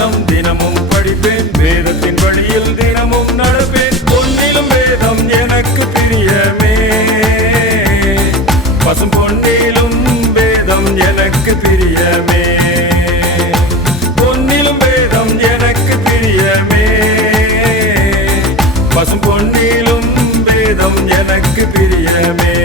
வசனம் தினமும் படிப்பேன், வேதத்தின் வழியில் தினமும் நடப்பேன். பொன்னிலும் வேதம் எனக்கு பிரியமே, பசும் பொன்னிலும் வேதம் எனக்கு பிரியமே. பொன்னிலும் வேதம் எனக்கு பிரியமே, பசும் பொன்னிலும் வேதம் எனக்கு பிரியமே.